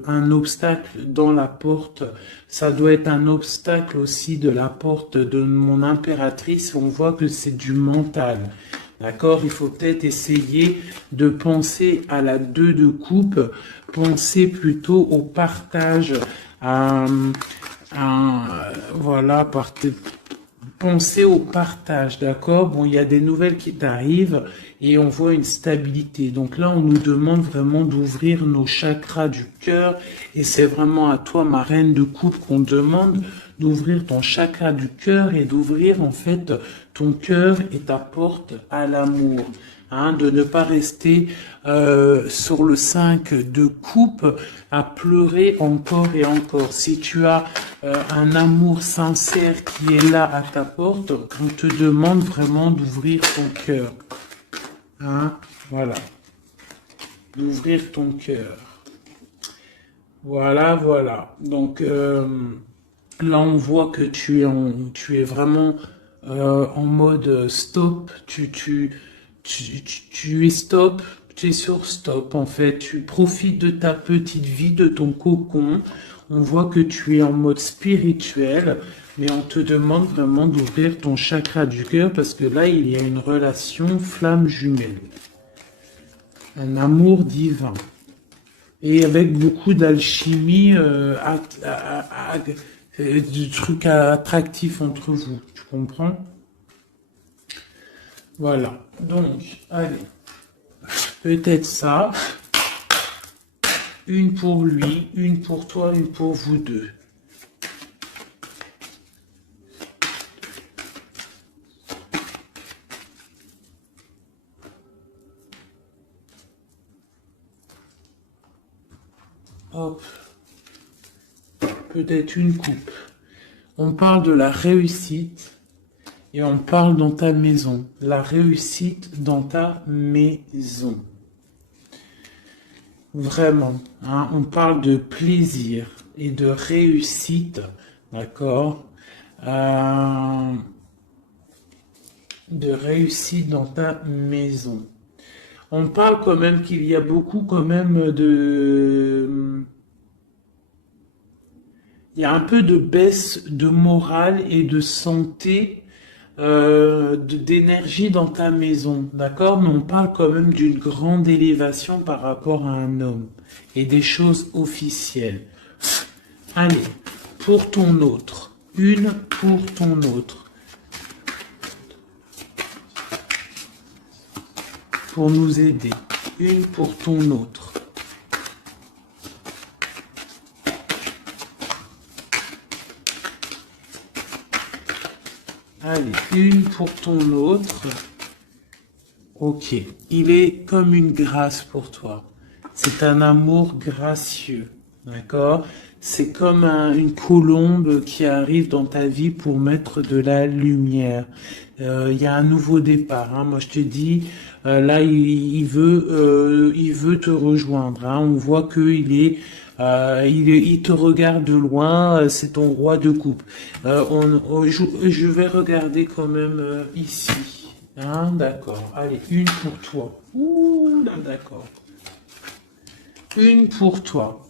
un obstacle dans la porte. Ça doit être un obstacle aussi de la porte de mon impératrice. On voit que c'est du mental. D'accord? Il faut peut-être essayer de penser à la 2 de coupe, penser plutôt au partage, voilà, penser au partage, d'accord? Bon, il y a des nouvelles qui t'arrivent et on voit une stabilité. Donc là, on nous demande vraiment d'ouvrir nos chakras du cœur et c'est vraiment à toi, ma reine de coupe, qu'on demande d'ouvrir ton chakra du cœur et d'ouvrir en fait ton cœur et ta porte à l'amour. Hein, de ne pas rester sur le 5 de coupe à pleurer encore et encore. Si tu as un amour sincère qui est là à ta porte, on te demande vraiment d'ouvrir ton cœur. Hein, voilà. d'ouvrir ton cœur. Voilà, voilà. Donc là, on voit que tu es vraiment en mode stop. Tu es stop. Tu es sur stop en fait. Tu profites de ta petite vie, de ton cocon. On voit que tu es en mode spirituel, mais on te demande vraiment d'ouvrir ton chakra du cœur parce que là, il y a une relation flamme jumelle. Un amour divin. Et avec beaucoup d'alchimie, du truc attractif entre vous. Tu comprends? Voilà. Donc, allez. Peut-être ça. Une pour lui, une pour toi, une pour vous deux. Hop. Peut-être une coupe. On parle de la réussite et on parle dans ta maison. La réussite dans ta maison. Vraiment, hein, on parle de plaisir et de réussite, d'accord? De réussite dans ta maison. On parle quand même qu'il y a beaucoup quand même de... Il y a un peu de baisse de morale et de santé, d'énergie dans ta maison, d'accord? Mais on parle quand même d'une grande élévation par rapport à un homme et des choses officielles. Allez, pour ton autre, une pour ton autre. Pour nous aider, une pour ton autre. Allez, une pour ton autre. Ok, il est comme une grâce pour toi. C'est un amour gracieux, d'accord? C'est comme une colombe qui arrive dans ta vie pour mettre de la lumière. Il y a un nouveau départ. Hein. Moi, je te dis, là, il veut te rejoindre. Hein. On voit qu'il est, il te regarde de loin. C'est ton roi de coupe. Je vais regarder quand même ici. Hein, d'accord. Allez, une pour toi. Ouh, là, d'accord. Une pour toi.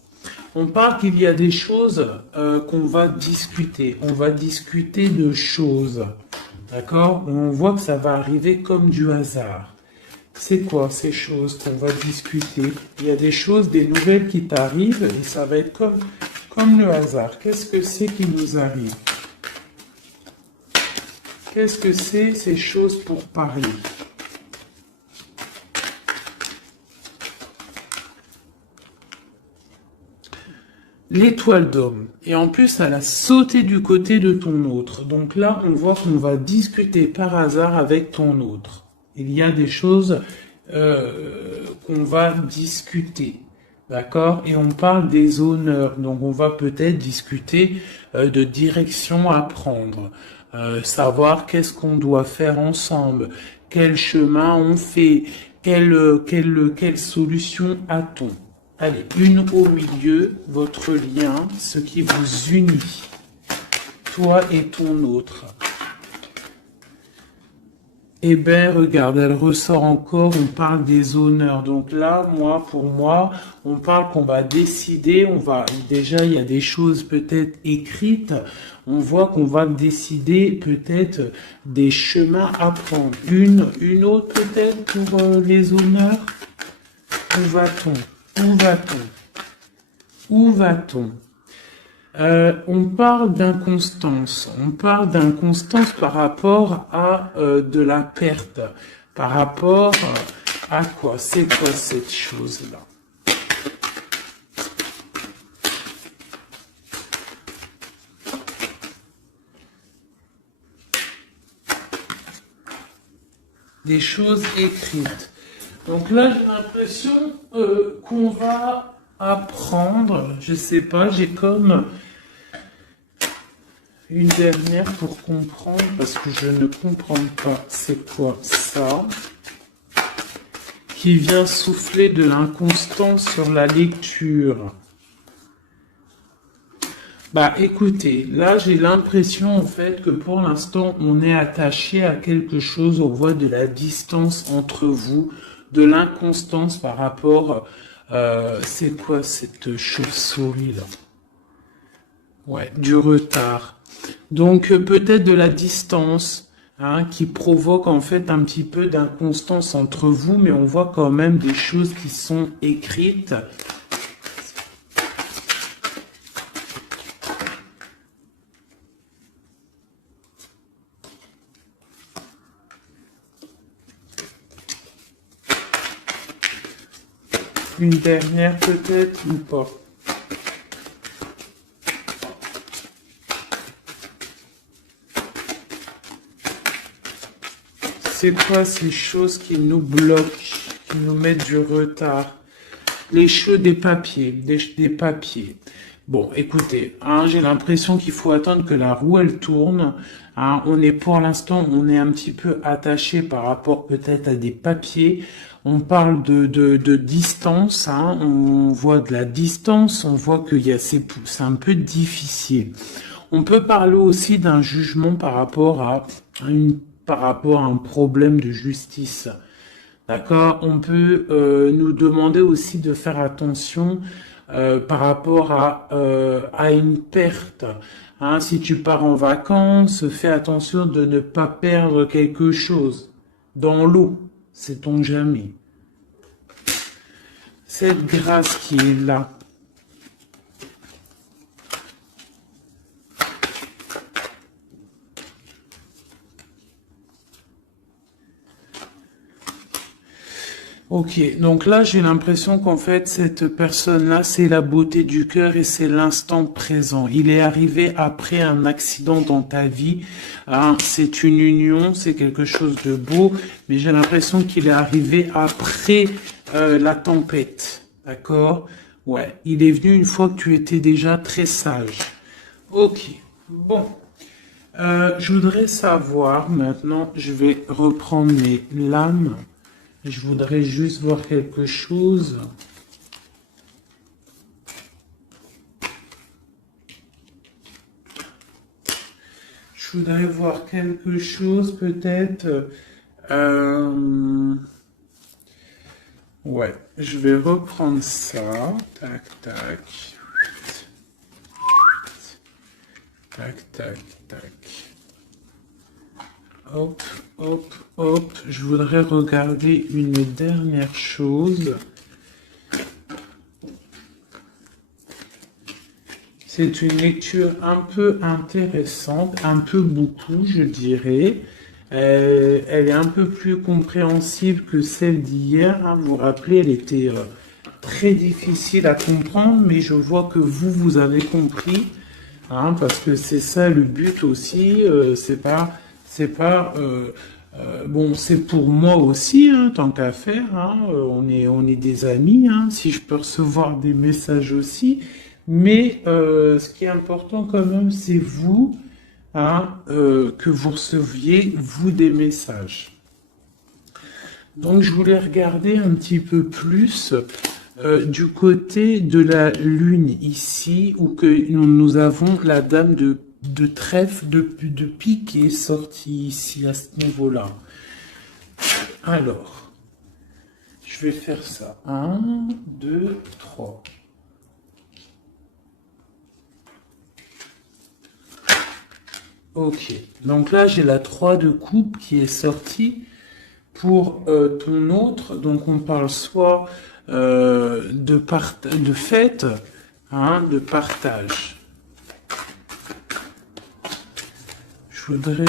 On parle qu'il y a des choses qu'on va discuter. On va discuter de choses. D'accord? On voit que ça va arriver comme du hasard. C'est quoi ces choses qu'on va discuter? Il y a des choses, des nouvelles qui t'arrivent et ça va être comme le hasard. Qu'est-ce que c'est qui nous arrive? Qu'est-ce que c'est ces choses pour parler? L'étoile d'homme. Et en plus, elle a sauté du côté de ton autre. Donc là, on voit qu'on va discuter par hasard avec ton autre. Il y a des choses qu'on va discuter. D'accord? Et on parle des honneurs. Donc on va peut-être discuter de direction à prendre. Savoir qu'est-ce qu'on doit faire ensemble. Quel chemin on fait. Quelle solution a-t-on? Allez, une au milieu, votre lien, ce qui vous unit, toi et ton autre. Eh ben, regarde, elle ressort encore, on parle des honneurs. Donc là, pour moi, on parle qu'on va décider, déjà, il y a des choses peut-être écrites, on voit qu'on va décider peut-être des chemins à prendre. Une autre peut-être pour les honneurs. Où va-t-on? Où va-t-on? Où va-t-on? On parle d'inconstance. On parle d'inconstance par rapport à de la perte. Par rapport à quoi? C'est quoi cette chose-là? Des choses écrites. Donc là, j'ai l'impression qu'on va apprendre, je sais pas, j'ai comme une dernière pour comprendre, parce que je ne comprends pas c'est quoi ça. qui vient souffler de l'inconstance sur la lecture. Bah écoutez, là j'ai l'impression en fait que pour l'instant on est attaché à quelque chose, on voit de la distance entre vous, de l'inconstance par rapport, c'est quoi cette chauve-souris là? Ouais, du retard. Donc peut-être de la distance, hein, qui provoque en fait un petit peu d'inconstance entre vous, mais on voit quand même des choses qui sont écrites. Une dernière peut-être ou pas? C'est quoi ces choses qui nous bloquent, qui nous mettent du retard? Les choses des papiers, des papiers. Bon, écoutez, hein, j'ai l'impression qu'il faut attendre que la roue elle tourne. Hein, on est pour l'instant, on est un petit peu attaché par rapport peut-être à des papiers. On parle de distance, hein, on voit de la distance, on voit qu'il y a c'est un peu difficile. On peut parler aussi d'un jugement par rapport à un problème de justice. D'accord? On peut nous demander aussi de faire attention par rapport à une perte. Hein, si tu pars en vacances, fais attention de ne pas perdre quelque chose dans l'eau. Sait-on jamais. Cette grâce qui est là. Ok, donc là j'ai l'impression qu'en fait cette personne-là c'est la beauté du cœur et c'est l'instant présent. Il est arrivé après un accident dans ta vie, hein, c'est une union, c'est quelque chose de beau, mais j'ai l'impression qu'il est arrivé après la tempête, d'accord? Ouais, il est venu une fois que tu étais déjà très sage. Ok, bon. Je voudrais savoir maintenant, je vais reprendre mes lames. Je voudrais juste voir quelque chose. Je voudrais voir quelque chose peut-être. Ouais, je vais reprendre ça. Tac, tac. Tac, tac, tac. Hop, hop, hop. Je voudrais regarder une dernière chose. C'est une lecture un peu intéressante, un peu beaucoup, je dirais. Elle est un peu plus compréhensible que celle d'hier. Hein. Vous vous rappelez, elle était très difficile à comprendre, mais je vois que vous avez compris. Hein, parce que c'est ça le but aussi. Bon, c'est pour moi aussi, hein, tant qu'à faire. Hein, on est des amis. Hein, si je peux recevoir des messages aussi. Mais ce qui est important quand même, c'est vous, hein, que vous receviez, vous, des messages. Donc, je voulais regarder un petit peu plus du côté de la Lune ici, où que nous avons la dame de trèfle, de pique qui est sortie ici, à ce niveau-là. Alors, je vais faire ça. 1, 2, 3. Ok, donc là j'ai la 3 de coupe qui est sortie pour ton autre. Donc on parle soit de fête, hein, de partage. Je voudrais...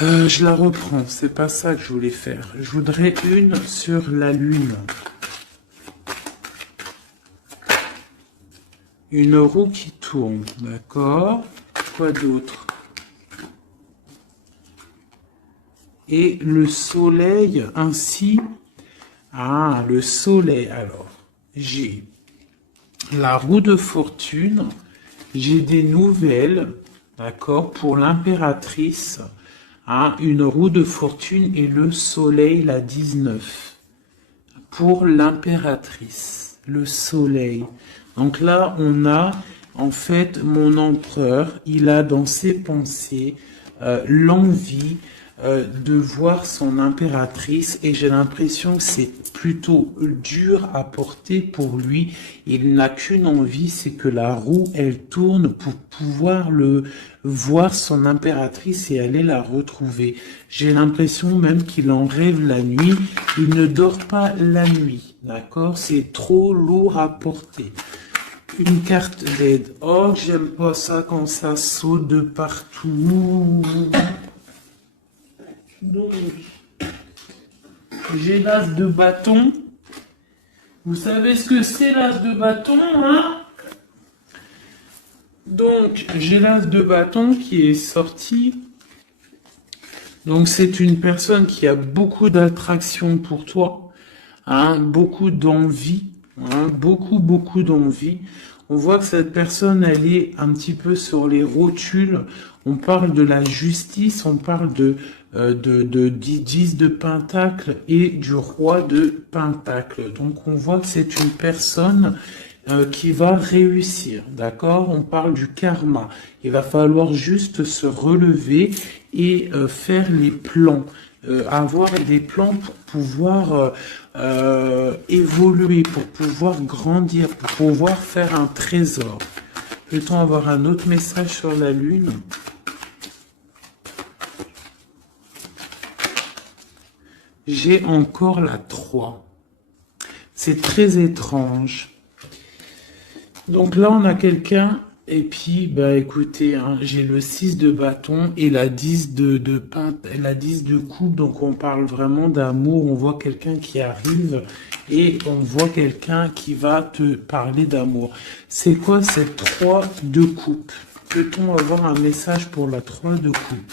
je la reprends, c'est pas ça que je voulais faire. Je voudrais une sur la Lune. Une roue qui tourne, d'accord. Quoi d'autre? Et le soleil ainsi. Ah, le soleil. Alors, j'ai la roue de fortune. J'ai des nouvelles, d'accord, pour l'impératrice. Hein, une roue de fortune et le soleil, la 19. Pour l'impératrice, le soleil. Donc là, on a en fait mon empereur, il a dans ses pensées l'envie de voir son impératrice et j'ai l'impression que c'est plutôt dur à porter pour lui. Il n'a qu'une envie, c'est que la roue, elle tourne pour pouvoir voir son impératrice et aller la retrouver. J'ai l'impression même qu'il en rêve la nuit. Il ne dort pas la nuit, d'accord? C'est trop lourd à porter. Une carte d'aide. Oh, j'aime pas ça quand ça saute de partout. Donc, j'ai l'as de bâton. Vous savez ce que c'est l'as de bâton, hein? Donc, j'ai l'as de bâton qui est sorti. Donc, c'est une personne qui a beaucoup d'attraction pour toi, hein, beaucoup d'envie, hein, beaucoup d'envie. On voit que cette personne, elle est un petit peu sur les rotules. On parle de la justice, on parle de 10 de Pentacle et du roi de Pentacle. Donc on voit que c'est une personne qui va réussir, d'accord? On parle du karma. Il va falloir juste se relever et faire les plans. Avoir des plans pour pouvoir évoluer, pour pouvoir grandir, pour pouvoir faire un trésor. Peut-on avoir un autre message sur la lune? J'ai encore la 3. C'est très étrange. Donc là, on a quelqu'un, et puis, bah écoutez, hein, j'ai le 6 de bâton et la 10 la 10 de coupe, donc on parle vraiment d'amour, on voit quelqu'un qui arrive et on voit quelqu'un qui va te parler d'amour. C'est quoi cette 3 de coupe? Peut-on avoir un message pour la 3 de coupe?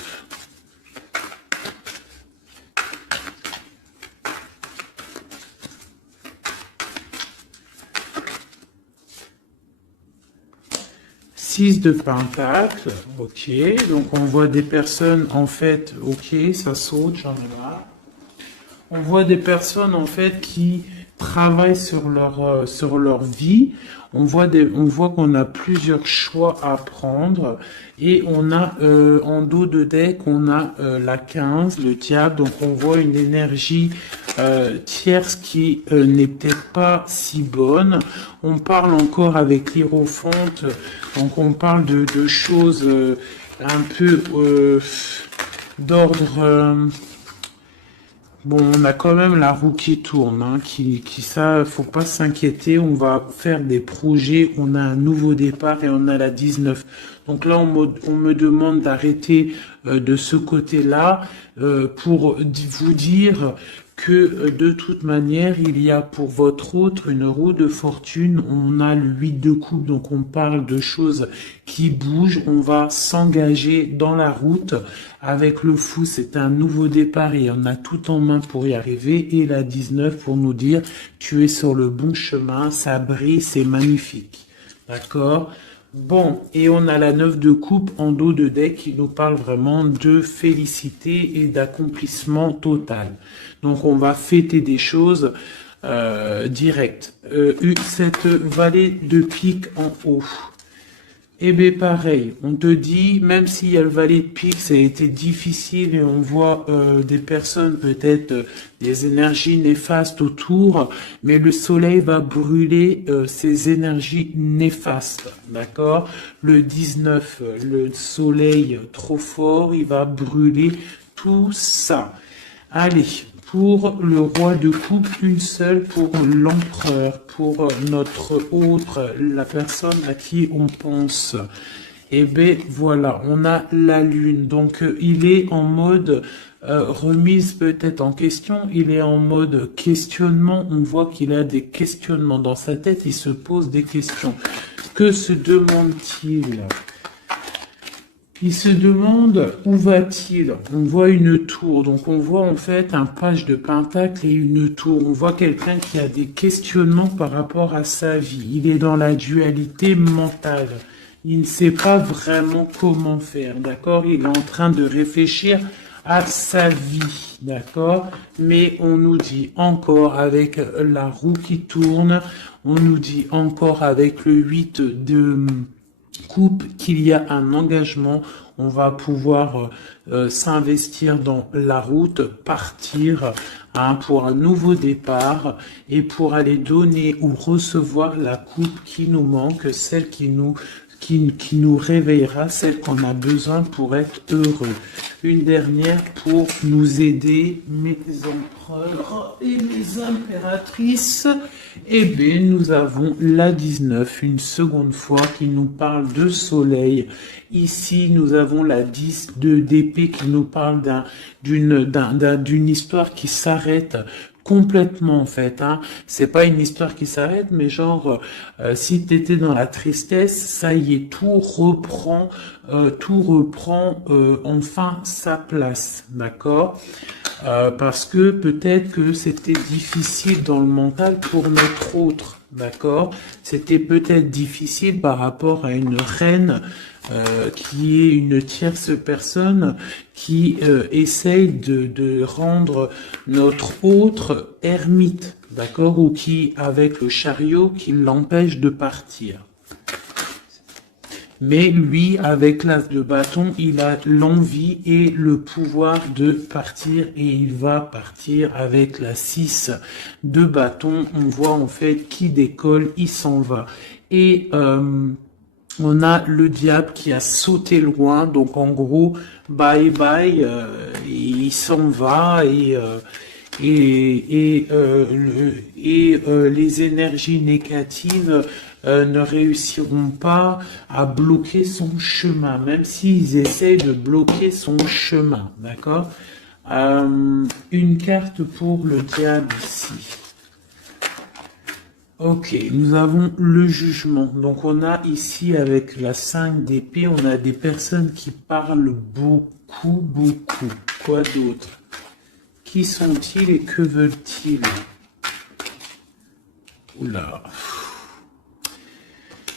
De Pentacle, ok, donc on voit des personnes en fait, ok, ça saute, j'en ai marre. On voit des personnes en fait qui travaillent sur leur vie. On voit qu'on a plusieurs choix à prendre et on a en dos de deck on a la 15, le diable, donc on voit une énergie tierce qui n'est peut-être pas si bonne. On parle encore avec l'Hiérophante, donc on parle de choses un peu d'ordre. Bon, on a quand même la roue qui tourne, hein, ça, faut pas s'inquiéter, on va faire des projets, on a un nouveau départ et on a la 19. Donc là, on me demande d'arrêter de ce côté-là pour vous dire que de toute manière, il y a pour votre autre une roue de fortune, on a le 8 de coupe, donc on parle de choses qui bougent, on va s'engager dans la route. Avec le fou, c'est un nouveau départ et on a tout en main pour y arriver. Et la 19 pour nous dire, tu es sur le bon chemin, ça brille, c'est magnifique. D'accord? Bon, et on a la 9 de coupe en dos de deck qui nous parle vraiment de félicité et d'accomplissement total. Donc on va fêter des choses directes. Cette vallée de pique en haut. Eh bien pareil, on te dit, même s'il y a le valet de pique, ça a été difficile et on voit des personnes, peut-être des énergies néfastes autour, mais le soleil va brûler ces énergies néfastes, d'accord? Le 19, le soleil trop fort, il va brûler tout ça. Allez, pour le roi de coupe, une seule pour l'empereur, pour notre autre, la personne à qui on pense. Et bien voilà, on a la lune. Donc il est en mode remise peut-être en question, il est en mode questionnement. On voit qu'il a des questionnements dans sa tête, il se pose des questions. Que se demande-t-il ? Il se demande où va-t-il? On voit une tour, donc on voit en fait un page de pentacle et une tour. On voit quelqu'un qui a des questionnements par rapport à sa vie. Il est dans la dualité mentale. Il ne sait pas vraiment comment faire, d'accord? Il est en train de réfléchir à sa vie, d'accord? Mais on nous dit encore avec la roue qui tourne, on nous dit encore avec le 8 de coupe qu'il y a un engagement, on va pouvoir s'investir dans la route, partir pour un nouveau départ et pour aller donner ou recevoir la coupe qui nous manque, celle qui nous réveillera, celle qu'on a besoin pour être heureux. Une dernière pour nous aider, mes empereurs et mes impératrices. Eh bien, nous avons la 19, une seconde fois, qui nous parle de soleil. Ici, nous avons la 10 d'épée qui nous parle d'une histoire qui s'arrête complètement en fait, hein. C'est pas une histoire qui s'arrête, mais genre si t'étais dans la tristesse, ça y est, tout reprend enfin sa place, d'accord? Parce que peut-être que c'était difficile dans le mental pour notre autre, d'accord? C'était peut-être difficile par rapport à une reine qui est une tierce personne qui essaye de rendre notre autre ermite, d'accord? Ou qui, avec le chariot, qui l'empêche de partir. Mais lui, avec l'as de bâton, il a l'envie et le pouvoir de partir et il va partir avec la 6 de bâton. On voit en fait qui décolle, il s'en va. Et on a le diable qui a sauté loin, donc en gros, bye bye, il s'en va et les énergies négatives ne réussiront pas à bloquer son chemin, même s'ils essaient de bloquer son chemin, d'accord? Une carte pour le diable ici. Ok, nous avons le jugement. Donc on a ici avec la 5 d'épée, on a des personnes qui parlent beaucoup. Quoi d'autre? Qui sont-ils et que veulent-ils? Oula.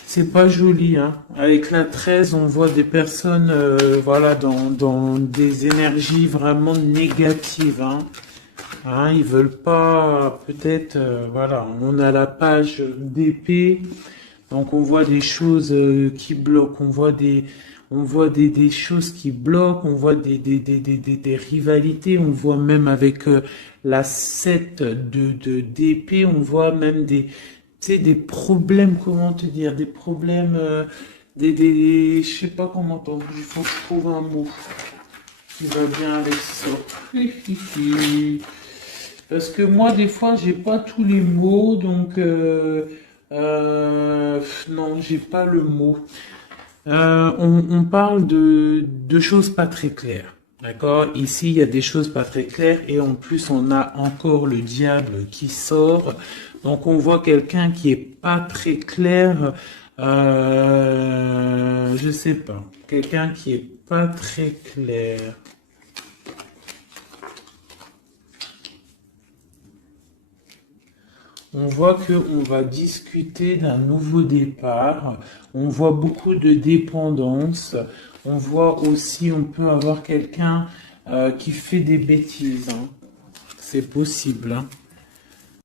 C'est pas joli, hein. Avec la 13, on voit des personnes, voilà, dans des énergies vraiment négatives, hein. Hein, ils veulent pas, peut-être, voilà, on a la page d'épée, donc on voit des choses qui bloquent, on voit des choses qui bloquent, on voit des rivalités, on voit même avec la 7 d'épée, on voit même des problèmes, comment te dire, des problèmes, je sais pas comment t'en, il faut que je trouve un mot qui va bien avec ça. Parce que moi, des fois, j'ai pas tous les mots, donc non, j'ai pas le mot. On parle de choses pas très claires. D'accord? Ici, il y a des choses pas très claires et en plus, on a encore le diable qui sort. Donc, on voit quelqu'un qui est pas très clair. Je sais pas. Quelqu'un qui est pas très clair. On voit qu'on va discuter d'un nouveau départ. On voit beaucoup de dépendance. On voit aussi, on peut avoir quelqu'un qui fait des bêtises, hein. C'est possible, hein.